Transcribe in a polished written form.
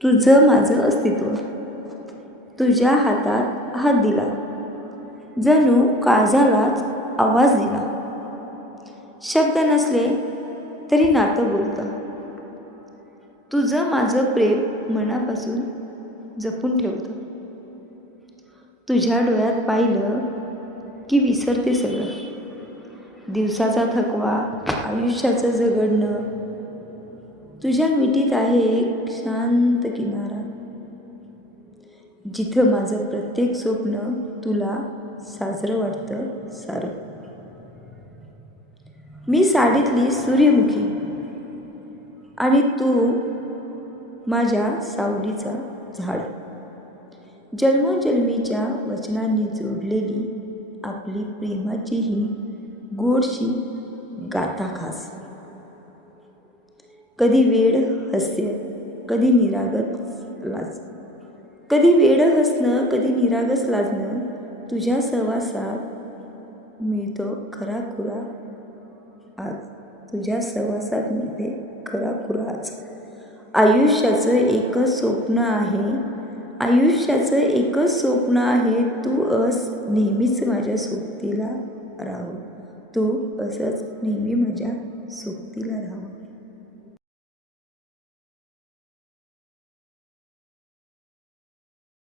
तुझं माझं अस्तित्व. तुझ्या हातात हात दिला, जणू काळजालाच आवाज दिला. शब्द नसले तरी नातं बोलतं. तुझं माझं प्रेम मनापासून जपून ठेवतं. तुझ्या डोळ्यात पाहिलं की विसरते सगळं. दिवसाचा थकवा, आयुष्याचं झगडणं. तुझ्या मिठीत आहे एक शांत किनारा, जिथं माझं प्रत्येक स्वप्न तुला साजरं वाटतं सारं. मी साडीतली सूर्यमुखी आणि तू माझ्या सावलीचा झाड. जन्मोजन्मीच्या वचनांनी जोडलेली आपली प्रेमाची ही गोडशी गाथा खास. कधी वेड हास्य, कधी निरागस लाज. कधी वेडं हसणं, कधी निरागस लाजणं. तुझ्या सहवासात मिळतो खराखुरा आज. तुझ्या सहवासात मिळते खराखुरा आज. आयुष्याचं एकच स्वप्न आहे, आयुष्याचं एकच स्वप्न आहे. तू नेहमीच माझ्या सोबतीला राहावं. तू असंच नेहमी माझ्या सोबतीला राहावं.